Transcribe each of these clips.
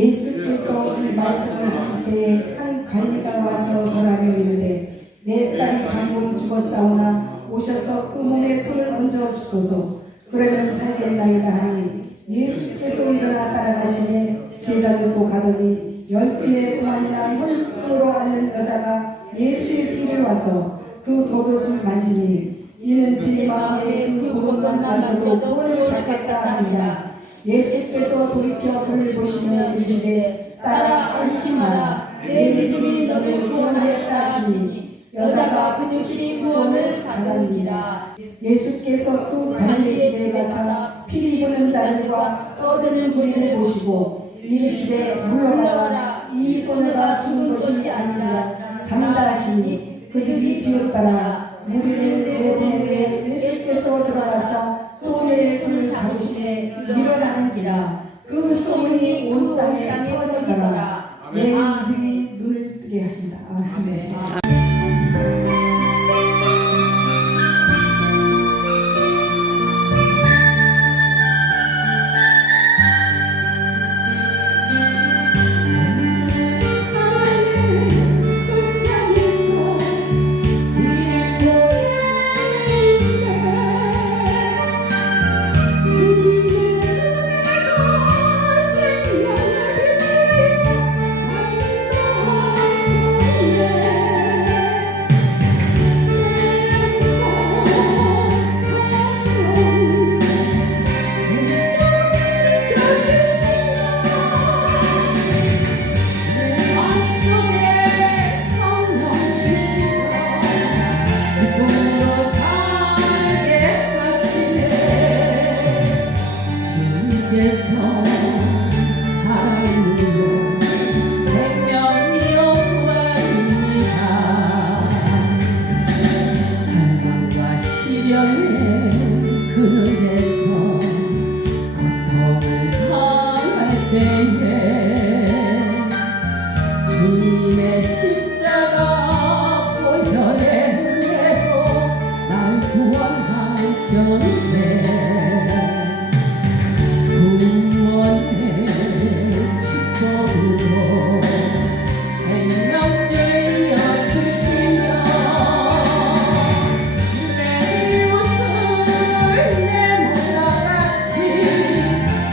예수께서 이 말씀을 하실 때에 한 관리가 와서 전하며 이르되 내 딸이 방금 죽었사오나 오셔서 그 몸에 손을 얹어 주소서. 그러면 살겠나이다 하니 예수께서 일어나 따라가시니 제자들도 가더니 12회 동안이나 혈증으로 앓는 여자가 예수의 뒤를 와서 그 겉옷을 만지니 이는 제 마음에 그 겉옷만 만져도 구원을 받겠다 합니다. 예수께서 돌이켜 그를 보시며 이르시되 딸아 안심 마라 내 믿음이 너를 구원하였다 하시니 여자가 그 즉시 구원을 받으니라. 예수께서 그 갈릴리 집에 가사 피 부는 자들과 떠드는 무리를 보시고 이르시되 물러가라 이 소녀가 죽은 것이 아니라 잠다 하시니 그들이 비웃더라. 무리를 내보낸 후에 예수께서 들어가사 소녀의 손을 잡으시되 일어나는지라. 그 소문이 온 땅에 퍼지더라. 내 우리 눈을 뜨게 하신다. 아멘. 주님의 십자가 보혈의 은혜로 날 구원하셨네. 구원의 축복으로 생명죄 이어주시며 내 이웃을 내 몸과 같이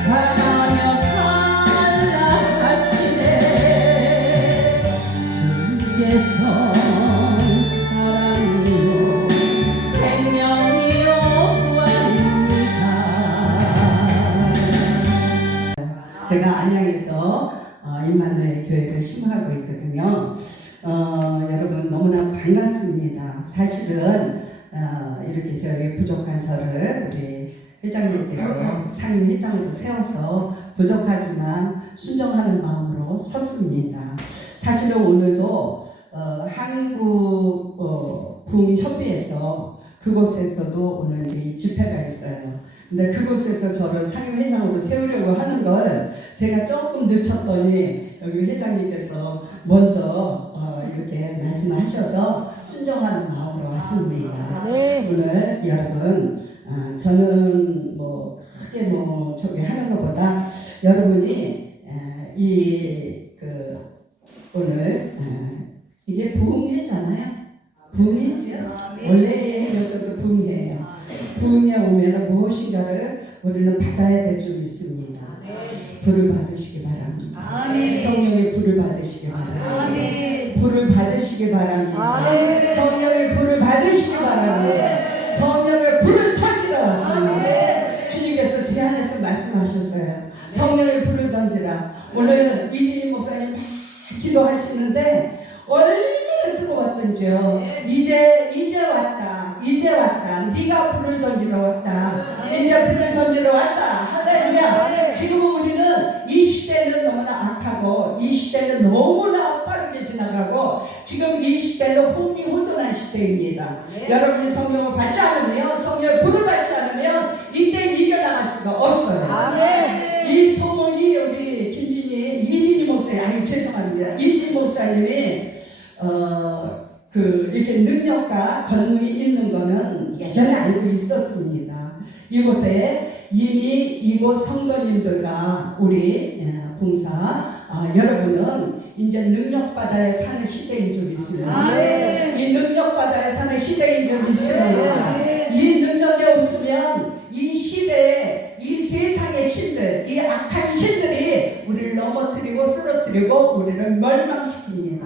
사랑하며 살라 하시네. 주께서 순종하고 있거든요. 여러분 너무나 반갑습니다. 사실은 이렇게 저희 부족한 저를 우리 회장님께서 상임 회장으로 세워서 부족하지만 순종하는 마음으로 섰습니다. 사실은 오늘도 한국 부흥협의회에서 그곳에서도 오늘 이제 집회가 있어요. 근데 그곳에서 저를 상임 회장으로 세우려고 하는 걸 제가 조금 늦췄더니 여기 회장님께서 먼저 이렇게 말씀하셔서 순종하는 마음으로 왔습니다. 오늘 여러분 저는 뭐 크게 뭐 저기 하는 것보다 여러분이 오늘 이게 부흥회잖아요. 부흥회죠. 원래 여기서도 부흥회예요. 부흥회 오면 무엇인가를 우리는 받아야 될 줄 믿습니다. 불을 받으시기 바랍니다. 성령의 불을 받으시기 바랍니다. 불을 받으시기 바랍니다. 성령의 불을 받으시기 바랍니다. 성령의 불을 터지러 왔습니다. 주님께서 제 안에서 말씀하셨어요. 성령의 불을 던지라. 오늘 이진희 목사님 막 기도하시는데 얼마나 뜨거웠던지요. 이제 왔다. 네가 불을 던지러 왔다. 이제 불을 던지러 왔다. 할렐루야. 지금 우리는 이 시대는 너무나 악하고 이 시대는 너무나 빠르게 지나가고 지금 이 시대는 혼미혼돈한 시대입니다. 여러분이 성령을 받지 않으면 성령의 불을 받지 않으면 이때 이겨나갈 수가 없어요. 이 소문이 우리 이진희 목사님 죄송합니다. 이진희 목사님이 이렇게 능력과 권능이 있는 거는 예전에 알고 있었습니다. 이곳에 이미 이곳 성도님들과 우리 봉사 여러분은 이제 능력바다에 사는 시대인 줄 믿습니다. 이 능력바다에 사는 시대인 줄 믿습니다. 이 능력이 없으면 이 시대에 이 세상의 신들, 이 악한 신들이 우리를 넘어뜨리고 쓰러뜨리고 우리를 멸망시킵니다.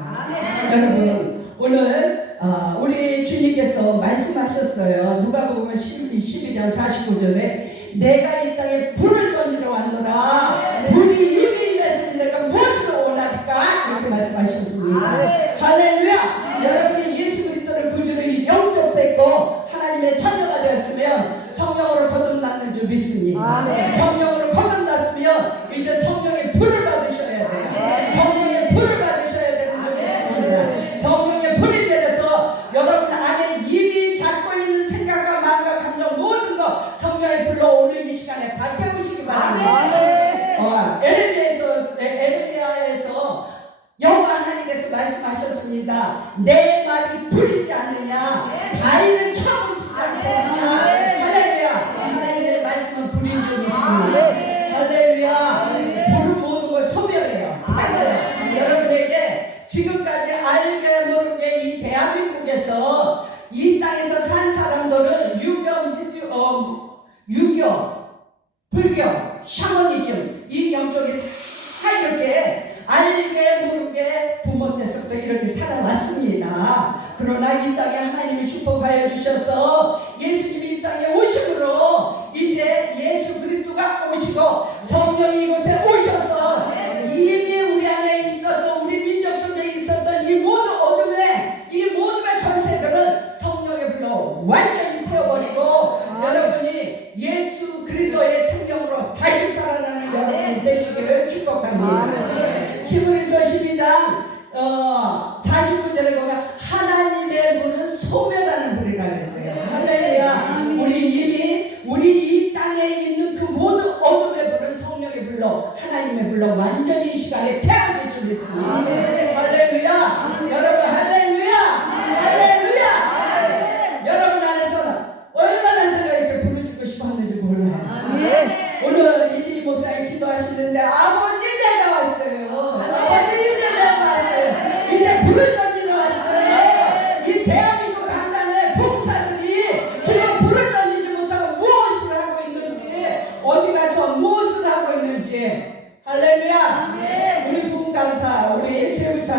여러분 오늘 우리 주님께서 말씀하셨어요. 누가복음 12장 49절에 내가 이 땅에 불을 던지러 왔노라. 불이 이미 임했으니 내가 무엇으로 원합니까? 이렇게 말씀하셨습니다. 할렐루야. 여러분이 예수 그리스도를 구주로 영접했고 하나님의 자녀가 되었으면 성령으로 거듭났는 줄 믿습니다. 성령으로 거듭났으면 이제 성령의 불을 받으셔야 돼요. 성령의 불을 받으셔야 되는 줄 믿습니다. 성령의 불이 내려서 여러분 안에 이미 잡고 있는 생각과 마음과 감정 모든 것 성령의 불로 오늘 이 시간에 다 깨우시기 바랍니다. 에레미야에서 여호와 하나님께서 말씀하셨습니다. 내 말이 불이지 않느냐 바위는 쳐부수지 않느냐. 할렐루야. 하나님의 말씀은 불인 줄 믿습니다. 할렐루야. 불은 모든 걸 소멸해요. 여러분에게 지금까지 알게 모르게 이 대한민국에서 이 땅에서 산 사람들은 유교, 불교, 샤머니즘 이 영적이 다 이렇게 알게 모르게 부모 때서부터 이렇게 살아왔습니다. 그러나 이 땅에 하나님이 축복하여 주셔서 예수님이 이 땅에 오심으로 이제 예수 그리스도가 오시고 성령이 이곳에 오셔서 이미 우리 안에 있었던 우리 민족 속에 있었던 이 모든 어둠의 권세들은 성령의 불로 완전히 태워버리고 여러분이 예수 그리스도의 생명으로 다시 살아나는 여러분이 되시기를 축복합니다. 히브리서 12장 49절에 보면 하나님의 불은 소멸하는 불이라고 했어요. 할렐루야. 우리 이 땅에 있는 그 모든 어둠의 불은 성령의 불로 하나님의 불로 완전히 이 시간에 태워질 줄 믿습니다. 할렐루야. 여러분 할렐루야. 할렐루야. 여러분 안에서 얼마나 제가 이렇게 불을 지고 싶어 하는지 몰라요. 오늘 이진희 목사님 기도하시는데 아버지 내가 왔어요. 아버지 이제 내가 왔어요. 이제 불을 던지러 왔어요. 이 대한민국 한단의 봉사들이 지금 불을 던지지 못하고 무엇을 하고 있는지 어디 가서 무엇을 하고 있는지 할렐루야. 우리 부흥강사 우리 세우차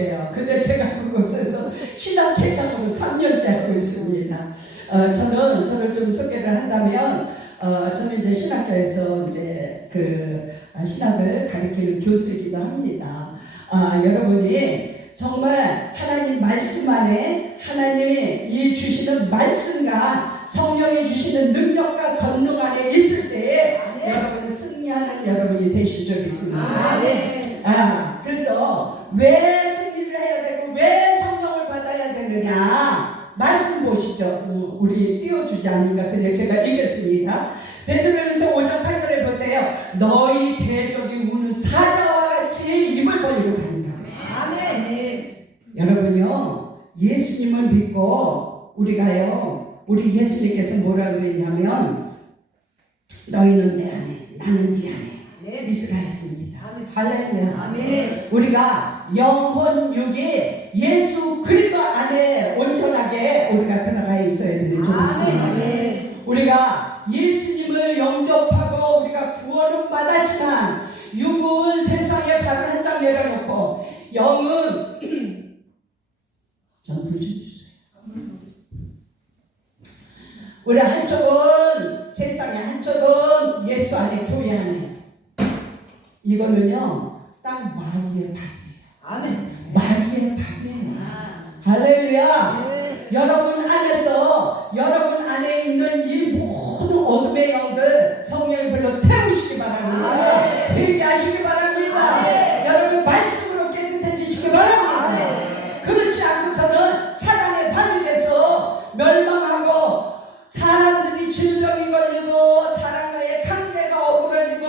곳이에요. 근데 제가 그곳에서 신학회장으로 3년째 하고 있습니다. 저를 좀 소개를 한다면, 저는 이제 신학교에서 이제 신학을 가르치는 교수이기도 합니다. 여러분이 정말 하나님 말씀 안에 하나님이 이 주시는 말씀과 성령이 주시는 능력과 권능 안에 있을 때에 여러분은 승리하는 여러분이 되실 줄 믿습니다. 그래서 왜 승리를 해야 되고 왜 성령을 받아야 되느냐 말씀 보시죠. 우리 띄워주지 않는가. 근데 제가 읽겠습니다. 베드로전서 5장 8절에 보세요. 너희 대적이 우는 사자와 같이 입을 벌리고 다닌다. 여러분요, 예수님을 믿고 우리 예수님께서 뭐라 그랬냐면 너희는 내 안에 나는 네 안에 이스라엘입니다. 할렐루야. 우리가 영혼 육이 예수 그리스도 안에 온전하게 우리가 들어가 있어야 되는 줄 믿습니다. 우리가 예수님을 영접하고 우리가 구원은 받았지만 육은 세상에 발을 한 장 내려놓고 영은 전불 좀 주세요. 우리 한쪽은 세상에, 한쪽은 예수 안에, 교회 안에. 이거는요 딱 마귀의 밥이에요. 마귀의 밥이에요. 할렐루야. 여러분 안에서, 여러분 안에 있는 이 모든 어둠의 영들 성령이 불러 태우시기 바랍니다. 회개하시기 바랍니다. 여러분 말씀으로 깨끗해지시기 바랍니다. 그렇지 않고서는 사단의 발이 돼서 멸망하고 사람들이 질병이 걸리고 사람과의 관계가 어그러지고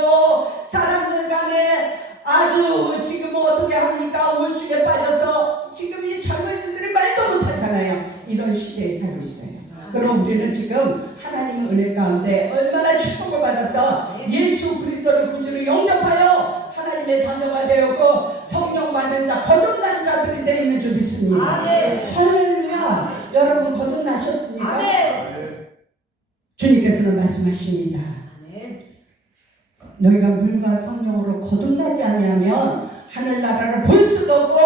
사람들 간에 아주 지금 어떻게 합니까? 우울증에 빠져서 지금 이 젊은이들이 말도 못하잖아요. 이런 시대에 살고 있어요. 그럼 우리는 지금 하나님의 은혜 가운데 얼마나 축복을 받아서 예수 그리스도를 구주로 영접하여 하나님의 자녀가 되었고 성령 받은 자, 거듭난 자들이 되어 있는 줄 믿습니다. 할렐루야. 여러분 거듭나셨습니까? 주님께서는 말씀하십니다. 너희가 물과 성령으로 거듭나지 아니하면 하늘나라를 볼 수도 없고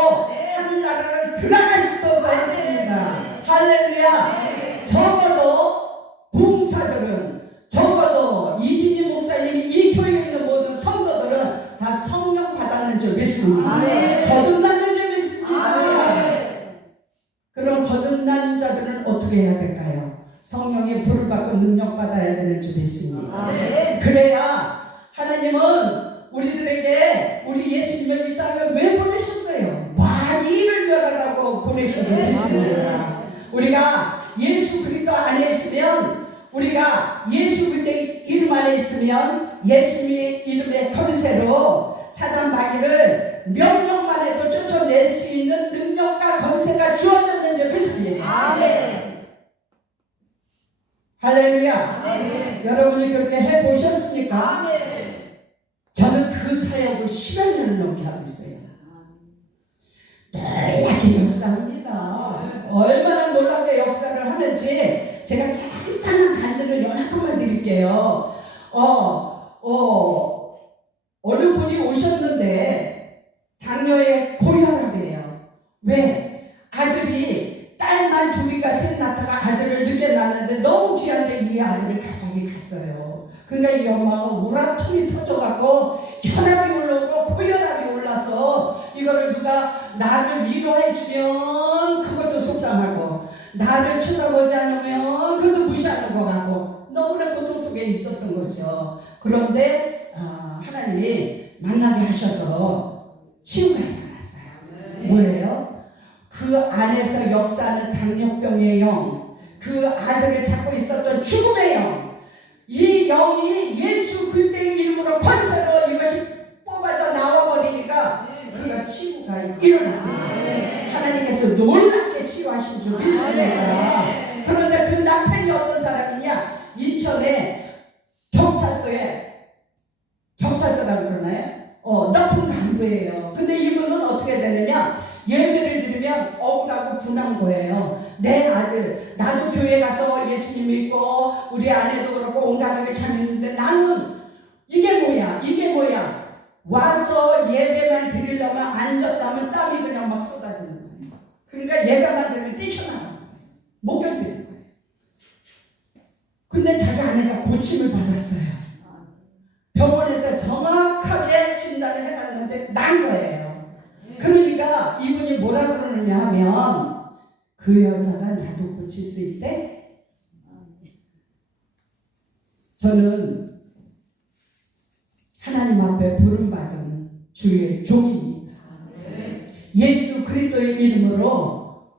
하늘나라를 들어갈 수도 없다 했습니다. 할렐루야. 적어도 봉사들은, 적어도 이진희 목사님이 이 교회에 있는 모든 성도들은 다 성령 받았는 줄 믿습니다. 거듭났는 줄 믿습니다. 그럼 거듭난 자들은 어떻게 해야 될까요? 성령의 불을 받고 능력 받아야 되는 줄 믿습니다. 그래야 하나님은 우리들에게 우리 예수님을 이 땅에 왜 보내셨어요? 마귀를 멸하라고 보내신 줄 믿습니다. 우리가 예수 그리스도 안에 있으면, 우리가 예수 그리스도의 이름 안에 있으면 예수님의 이름의 권세로 사단 마귀를 명령만 해도 쫓아낼 수 있는 능력과 권세가 주어졌는 줄 믿습니다. 할렐루야. 여러분이 그렇게 해보셨습니까? 저는 그 사역을 10여 년을 넘게 하고 있어요. 놀랍게 역사합니다. 얼마나 놀랍게 역사를 하는지 제가 잠깐만 간증을 요만큼만 드릴게요. 어느 분이 오셨는데 당뇨의 고혈압이에요. 왜? 아들이 딸만 둘이가 셋 낳다가 아들을 늦게 낳았는데 너무 귀한데 이 아들이 갑자기 갔어요. 그러니까 이 엄마가 우라통이 터져갖고 혈압이 올라오고 고혈압이 올라서 이거를 누가 나를 위로해주면 그것도 속상하고 나를 쳐다보지 않으면 그것도 무시하는 것 같고 너무나 고통 속에 있었던 거죠. 그런데 하나님이 만나게 하셔서 치유가 일어났어요. 뭐예요? 그 안에서 역사하는 당뇨병의 영, 그 아들을 찾고 있었던 죽음의 영, 이 영이 예수 그리스도의 이름으로 권세로 이것이 뽑아져 나와버리니까 그가 치유가 일어납니다. 하나님께서 놀랍게 치유하신 줄 믿습니다. 그런데 그 남편이 어떤 사람이냐? 인천에 경찰서라고 그러나요? 높은 간부예요. 근데 이분은 어떻게 되느냐? 예배를 드리면 억울하고 분한 거예요. 내 아들, 나도 교회 가서 예수님 믿고 우리 아내도 그렇고 온 가족이 참 있는데 나는 이게 뭐야? 와서 예배만 드리려면 앉았다면 땀이 그냥 막 쏟아지는 거예요. 그러니까 예배만 드리면 뛰쳐나가는 거예요. 못 견디는 거예요. 근데 자기 아내가 고침을 받았어요. 병원에서 정확하게 진단을 해봤는데 난 거예요. 그러니까 이분이 뭐라 그러느냐 하면 그 여자가 나도 고칠 수 있대? 저는 하나님 앞에 부름받은 주의 종입니다. 예수 그리스도의 이름으로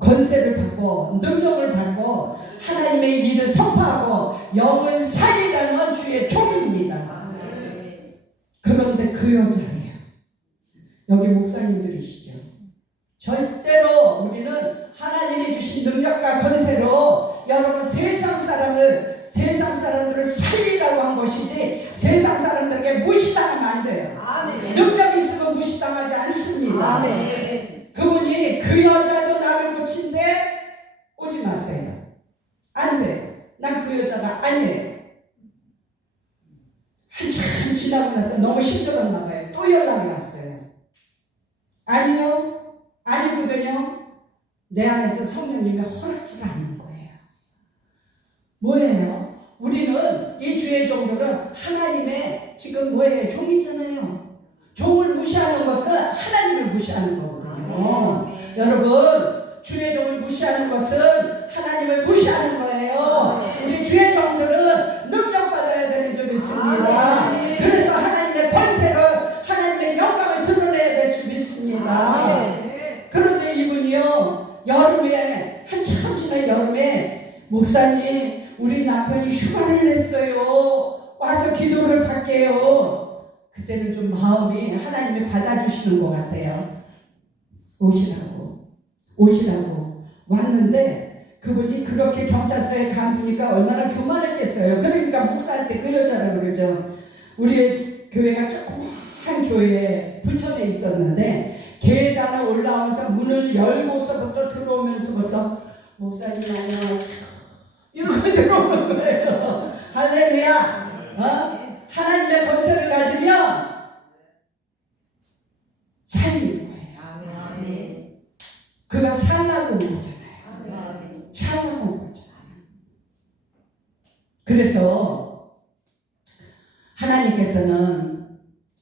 권세를 받고 능력을 받고 하나님의 일을 선포하고 영을 살리라는 주의 종입니다. 그런데 그 여자예요. 여기 목사님들이시죠. 절대로 우리는 하나님이 주신 능력과 권세로 여러분 세상 사람들을 살리라고 한 것이지 세상 사람들에게 무시당하면 안 돼요. 아멘. 능력 있으면 무시당하지 않습니다. 아멘. 그분이 그 여자도 나를 고친데 오지 마세요. 안 돼요. 난 그 여자가 아니에요. 한참 지나고 나서 너무 힘들었나 봐요. 또 연락이 왔어요. 아니요. 아니거든요. 내 안에서 성령님이 허락지가 않는 거예요. 뭐예요? 우리는 이 주의 종들은 하나님의 지금 뭐예요? 종이잖아요. 종을 무시하는 것은 하나님을 무시하는 거거든요. 여러분 주의 종을 무시하는 것은 하나님을 무시하는 거예요. 우리 주의 종들은 능력받아야 되는 줄 믿습니다. 그래서 하나님의 권세로 하나님의 영광을 드러내야 될 줄 믿습니다. 그런데 이분이요 여름에 한참 지난 여름에 목사님 우리 남편이 휴가를 냈어요. 와서 기도를 받게요. 그때는 좀 마음이 하나님이 받아주시는 것 같아요. 오시라고 왔는데 그분이 그렇게 경찰서에 가보니까 얼마나 교만했겠어요. 그러니까 목사한테 그 여자라고 그러죠. 우리 교회가 조그만 교회에 부천에 있었는데 계단을 올라와서 문을 열고서부터 들어오면서부터 목사님 안녕하세요 이러고 들어오는 거예요. 할렐루야. 하나님의 권세를 가지면 살리는 거예요. 그가 살라고 온 거잖아요. 살라고 온 거잖아요. 그래서 하나님께서는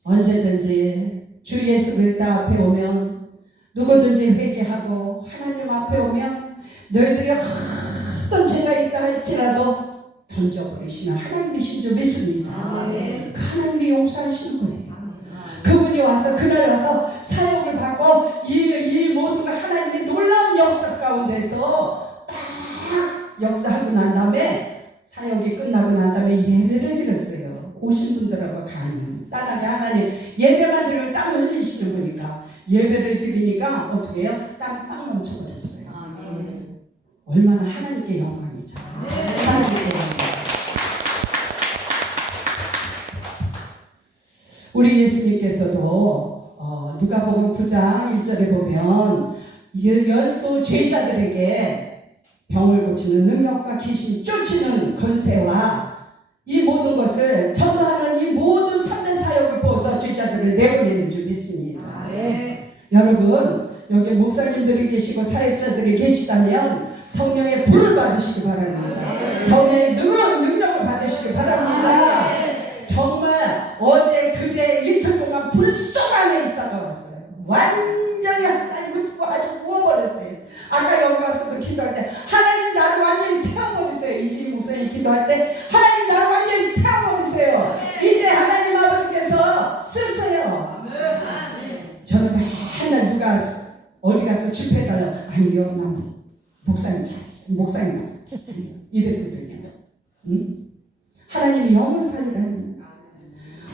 언제든지 주 예수 그리스도 앞에 오면 누구든지 회개하고 하나님 앞에 오면 너희들이 어떤 죄가 있다 할지라도 던져버리시는 하나님이신 줄 믿습니다. 그 하나님이 용서하시는 거예요. 그분이 와서 그날 와서 사역을 받고 이 모두가 하나님의 놀라운 역사 가운데서 딱 역사하고 난 다음에 사역이 끝나고 난 다음에 예배를 드렸어요. 오신 분들하고 가는 따라게 하나님 예배만 드리면 땀 흘리시는 거니까 예배를 드리니까 어떻게 해요? 땀 넘쳐버렸어요. 얼마나 하나님께 영광이죠. 하나님께 영광. 우리 예수님께서도 누가복음 9장 1절에 보면 12 제자들에게 병을 고치는 능력과 귀신 쫓치는 권세와 이 모든 것을 전하는 이 모든 삼대 사역을 보고서 제자들을 내보내는 줄 믿습니다. 여러분 여기 목사님들이 계시고 사역자들이 계시다면 성령의 불을 받으시기 바랍니다. 성령의 능력을 받으시기 바랍니다. 정말 어제 그제 이틀 동안 불 속 안에 있다가 왔어요. 완전히 하나님을 두고 아주 구워버렸어요. 아까 여기 와서도 기도할 때 하나님 나를 완전히 태워버리세요. 이지 목사님 기도할 때 하나님 나를 완전히 태워버리세요. 이제 하나님 아버지께서 쓰세요. 저는 맨날 누가 어디 가서 집회해달라 아니요 난 목사님 이랬거든요. 하나님이 영을 살리라는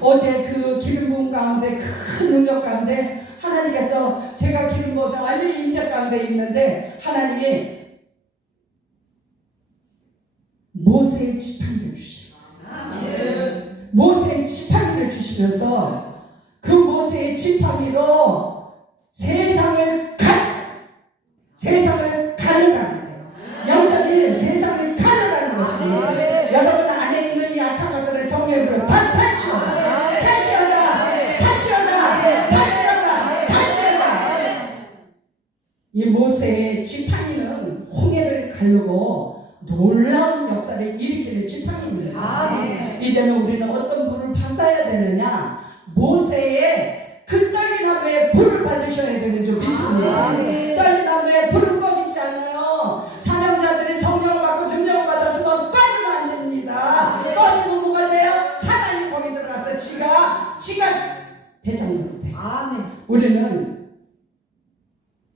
어제 그 기름 부음 가운데 큰 능력 가운데 하나님께서 제가 기름 부어서 완전히 임재 가운데 있는데 하나님이 모세의 지팡이를 주시고 모세의 지팡이를 주시면서 그 모세의 지팡이로 세상을 가르라는 거예요. 영적인 세상을 가르라는 것이 여러분 안에 있는 이 악한 것들의 성령으로 다 펼쳐라. 이 모세의 지팡이는 홍해를 가르고 놀라운 역사를 일으키는 지팡이입니다. 이제는 우리는 어떤 불을 받아야 되느냐? 모세의 그 떨리나무에 불을 받으셔야 되는 줄 믿습니다. 떨리나무에 불을 꺼지지 않아요. 사명자들이 성령을 받고 능력을 받았으면 꺼지면 안 됩니다. 꺼지면 뭐가 돼요? 사단이 거기 들어가서 지가 대장으로 돼. 우리는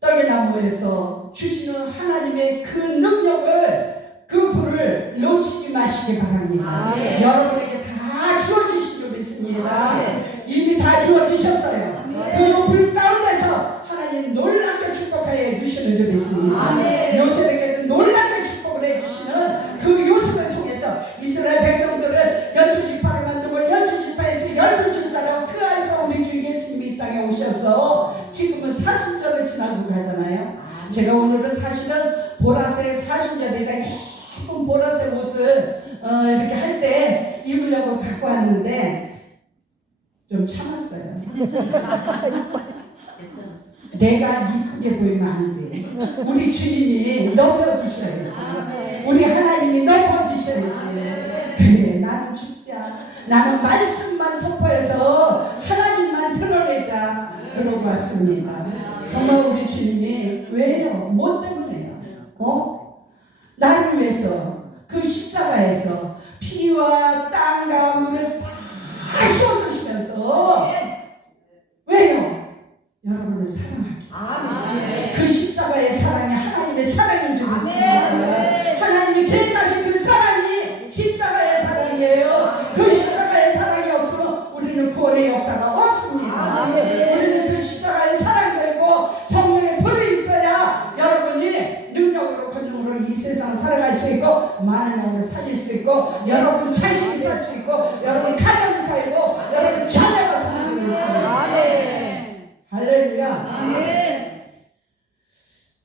떨리나무에서 주시는 하나님의 그 능력을, 그 불을 놓치지 마시기 바랍니다. 여러분에게 다 주어지신 줄 믿습니다. 이미 다 주어지셨어요. 그 불 가운데서 하나님 놀랍게 축복하여 주시는 줄 믿습니다. 요셉에게도 놀랍게 축복을 해주시는 그 요셉을 통해서 이스라엘 백성들을 12지파를 만들고 12지파에서 12지파로 그 안에서 우리 주 예수님이 이 땅에 오셔서 지금은 사순절을 지나고 가잖아요. 제가 오늘은 사실은 보라색 사순절이니까 예쁜 보라색 옷을 이렇게 할 때 입으려고 갖고 왔는데 좀 참았어요. 내가 이쁘게 보이면 안 돼. 우리 주님이 높여주셔야지. 우리 하나님이 높여주셔야지. 그래, 나는 죽자. 나는 말씀만 선포해서 하나님만 드러내자. 그러고 왔습니다. 정말 우리 주님이 왜요? 뭐 때문에요? 나를 위해서 그 십자가에서 피와 땀과 물을 다 쏟으시면서 왜요? 여러분을 사랑하기. 그 십자가의 사랑이 하나님의 사랑인 줄 믿습니다. 하나님이 계획하신 그 사랑이 십자가의 사랑이에요. 그 십자가의 사랑이 없으면 우리는 구원의 역사가 없습니다. 우리는 그 십자가의 사랑도 있고 성령의 불이 있어야 여러분이 능력으로 권능으로 이 세상을 살아갈 수 있고 많은 영혼을 살릴 수 있고 여러분 자신이 살 수 있고 여러분 가정이 살고 여러분 자녀가 사는 줄 믿습니다. 할렐루야.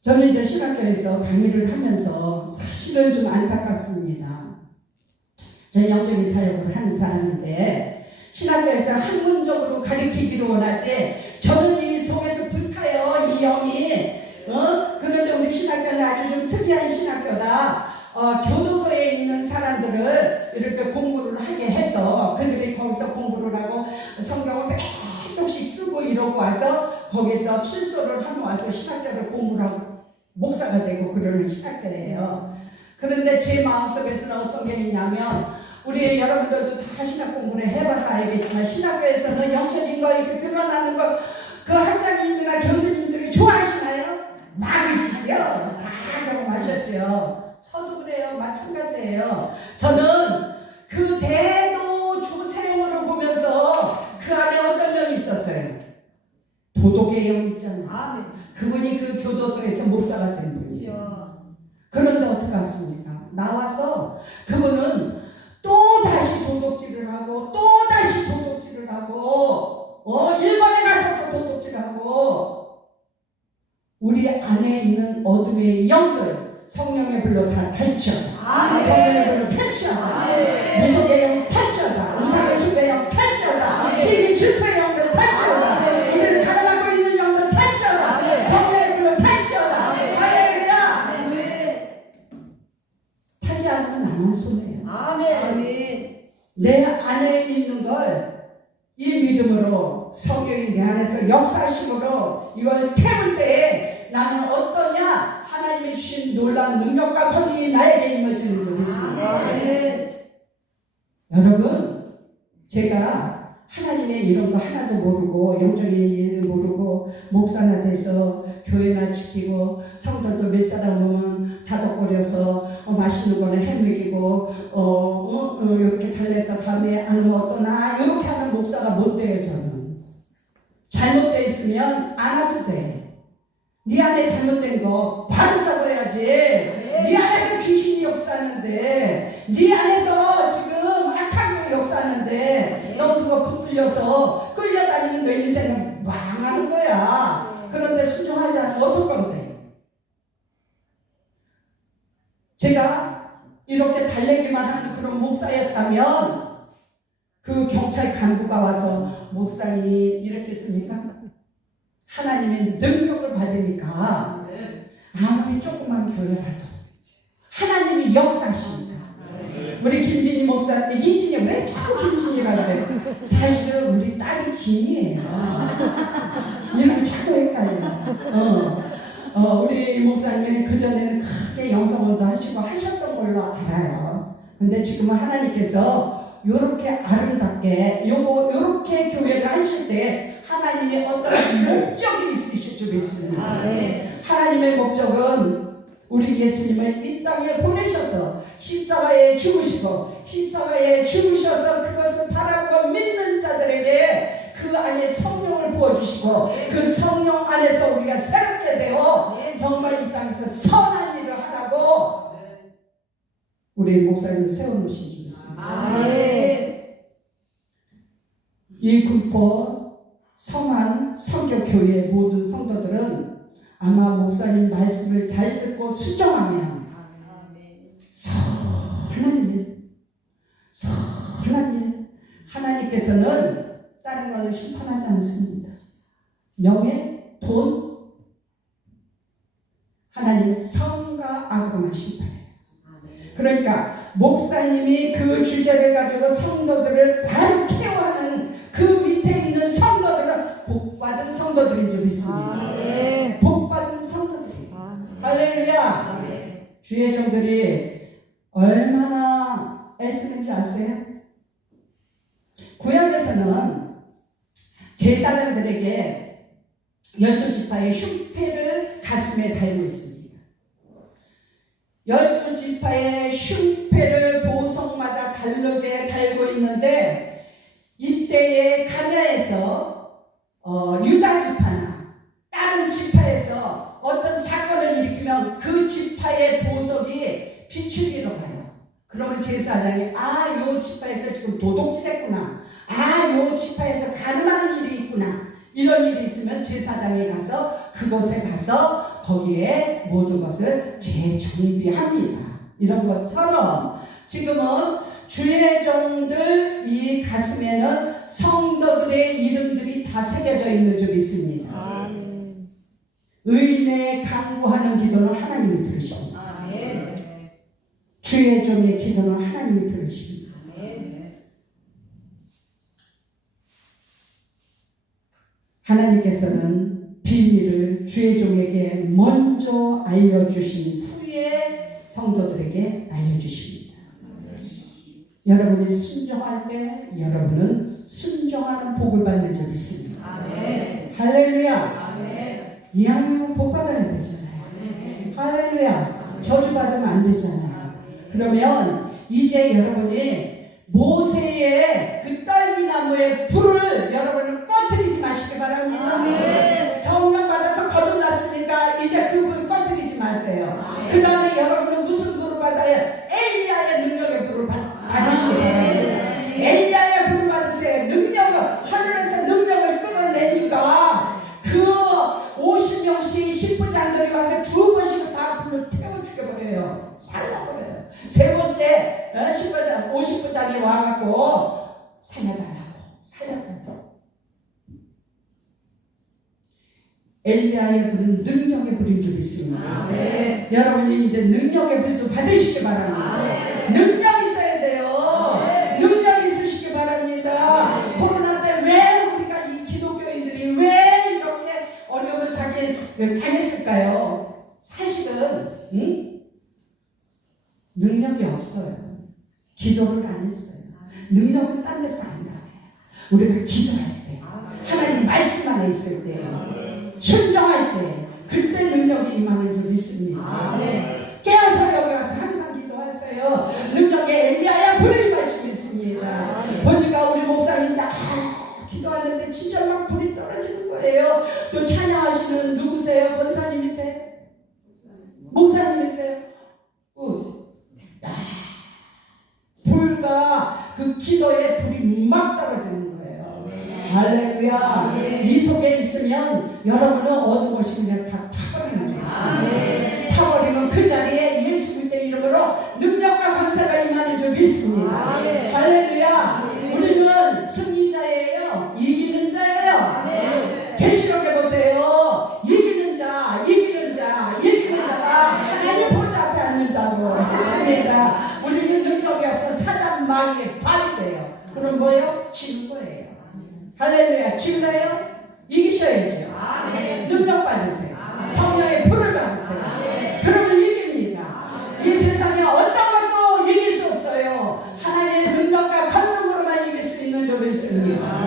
저는 이제 신학교에서 강의를 하면서 사실은 좀 안타깝습니다. 저는 영적인 사역을 하는 사람인데 신학교에서 학문적으로 가르치기를 원하지 저는 이 속에서 불타요. 이 영이. 그런데 우리 신학교는 아주 좀 특이한 신학교다. 교도소에 있는 사람들을 이렇게 공부를 하게 해서 그들이 거기서 공부를 하고 성경을 몇 통씩 쓰고 이러고 와서 거기서 출소를 하고 와서 신학교를 공부를 하고 목사가 되고 그러는 신학교예요. 그런데 제 마음속에서는 어떤 게 있냐면 우리 여러분들도 다 신학 공부를 해봐서 알겠지만 신학교에서는 영적인 거 이렇게 드러나는 거 그 학장님이나 교수님들이 좋아하시나요? 막으시죠? 다 경험하셨죠? 저도 그래요. 마찬가지예요. 저는 그 대도 조세형을 보면서 그 안에 어떤 영이 있었어요? 도덕의 영 있잖아요. 그분이 그 교도소에서 목사가 된 분이에요. 그런데 어떻게 하십니까? 나와서 그분은 또 다시 도둑질을 하고 또 다시 도둑질을 하고 일본에 가서 또 도둑질을 하고 우리 안에 있는 어둠의 영들 성령의 불로 다 탈취하다. 성령의 불로 탈취하다. 무속의 영 탈취하다. 우상의 숭배의 영 탈취하다. 시기 질투의 영들 탈취하다. 우리를 가로막고 있는 영들 탈취하다. 성령의 불로 탈취하다. 할렐루야. 타지 않으면 나만 손해요. 내 안에 있는 걸 이 믿음으로 성령이 내 안에서 역사하심으로 이걸 태울 때에 나는 어떠냐? 하나님이 주신 놀라운 능력과 권능이 나에게 임해지는 줄 믿습니다. 여러분, 제가 하나님의 이런 거 하나도 모르고 영적인 일을 모르고 목사나 돼서 교회나 지키고 성도도 몇 사람 오면 다독거려서 맛있는 거는 해먹이고 이렇게 달래서 다음에 안 먹었더나 이렇게 하는 목사가 못 돼요. 저는 잘못되어 있으면 안 와도 돼. 네 안에 잘못된 거 바로 잡아야지. 네 안에서 귀신이 역사하는데 네 안에서 지금 악한 게 역사하는데 너 그거 붙들려서 끌려다니는 내 인생은 망하는 거야. 그런데 순종하지 않으면 어떨 건데? 제가 이렇게 달래기만 하는 그런 목사였다면 그 경찰 간부가 와서 목사님 이렇게 했습니까? 하나님의 능력을 받으니까 아무리 조그만 교회라도 하나님이 역사하십니다. 우리 김진희 목사, 이진이 왜 자꾸 김진희라 그래? 사실은 우리 딸이 진이에요. 이름이 자꾸 헷갈려. 우리 목사님은 그전에는 크게 영성원도 하시고 하셨던 걸로 알아요. 근데 지금은 하나님께서 요렇게 아름답게 요렇게 교회를 하실 때 하나님의 어떤 목적이 있으실 줄 믿습니다. 하나님의 목적은 우리 예수님을 이 땅에 보내셔서 십자가에 죽으시고 십자가에 죽으셔서 그것을 바라보고 믿는 자들에게 그 안에 성령을 부어주시고 그 성령 안에서 우리가 새롭게 되어 정말 이 땅에서 선한 일을 하라고 우리 목사님을 세워놓으신 줄 믿습니다. 이 군포 성안 성교교회 모든 성도들은 아마 목사님 말씀을 잘 듣고 순종하면 선한 일 하나님께서는 다른 걸로 심판하지 않습니다. 명예, 돈 하나님 성과 악으로만 심판해요. 그러니까 목사님이 그 주제를 가지고 성도들을 바로 케어하는 그 밑에 있는 성도들은 복받은 성도들인 줄 믿습니다. 복받은 성도들이에요. 할렐루야. 주의 종들이 얼마나 애쓰는지 아세요? 구약에서는 제사장들에게 12지파의 흉패를 가슴에 달고 있습니다. 12지파의 흉패를 보석마다 다르게 달고 있는데 이때의 가나에서 유다 지파나 다른 지파에서 어떤 사건을 일으키면 그 지파의 보석이 비추기로 가요. 그러면 제사장이 요 지파에서 지금 도둑질했구나. 요 지파에서 가늠하는 일이 있구나. 이런 일이 있으면 제사장이 가서 그곳에 가서 거기에 모든 것을 재정비합니다. 이런 것처럼 지금은 주의 종들 이 가슴에는 성도들의 이름들이 다 새겨져 있는 줄 믿습니다. 의인의 간구하는 기도는 하나님이 들으십니다. 주의 종의 기도는 하나님이 들으십니다. 하나님께서는 비밀을 주의 종에게 먼저 알려주신 후에 성도들에게 알려주십니다. 여러분이 순종할 때 여러분은 순종하는 복을 받는 줄 믿습니다. 할렐루야. 이왕이면 복 받아야 되잖아요. 할렐루야. 저주 받으면 안 되잖아요. 그러면 이제 여러분이 모세의 그 딸기나무의 불을 여러분은 꺼뜨리지 마시기 바랍니다. 성령 받아서 거듭났으니까 이제 그 불 꺼뜨리지 마세요. 그 다음에 여러분은 무슨 불을 받아요? 엘리야의 능력의 불을 받으시기 바랍니다. 엘리야의 불을 받으세요. 능력을 하늘에서 능력을 끌어내니까 그 50명씩 10부장들이 와서 2번씩 다 불을 태워 죽여버려요. 살라버려요. 세 번째 10부장 50부장이 와갖고 살려달라고 엘리야의 불은 능력의 불인 줄 믿습니다. 여러분이 이제 능력의 불도 받으시기 바랍니다. 능력 있어야 돼요. 능력 있으시기 바랍니다. 코로나 때 왜 우리가 이 기독교인들이 왜 이렇게 어려움을 당했을까요? 사실은 능력이 없어요. 기도를 안 했어요. 능력은 딴 데서 안 나와요. 우리가 기도할 때 하나님 말씀 안에 있을 때 순종할 때 그때 능력이 임하는 줄 믿습니다. 깨어서 여기 와서 항상 기도하세요. 능력의 엘리야의 불이 임할 줄 믿습니다. 보니까 우리 목사님 다 기도하는데 진짜 막 불이 떨어지는 거예요. 또 찬양하시는 누구세요? 권사님이세요? 목사님이세요? 불과 그 기도에 불이 막 떨어지는 거예요. 할렐루야. 이 속에 있으면 여러분은 어두운 것이 그냥 다 타버리는 줄 믿습니다. 타버리면 그 자리에 예수 그리스도의 이름으로 능력과 감사가 임하는 줄 믿습니다. 할렐루야. 우리는 승리자예요. 이기는 자예요. 계시록에 보세요. 이기는 자, 이기는 자, 기도 했습니다. 우리는 능력이 없어 사단 마귀의 발이 돼요. 그럼 뭐예요? 지는 거예요. 할렐루야. 지나요? 이기셔야죠. 능력 받으세요. 성령의 불을 받으세요. 그러면 이깁니다. 이 세상에 어떤 것도 이길 수 없어요. 하나님의 능력과 권능으로만 이길 수 있는 점이 있습니다.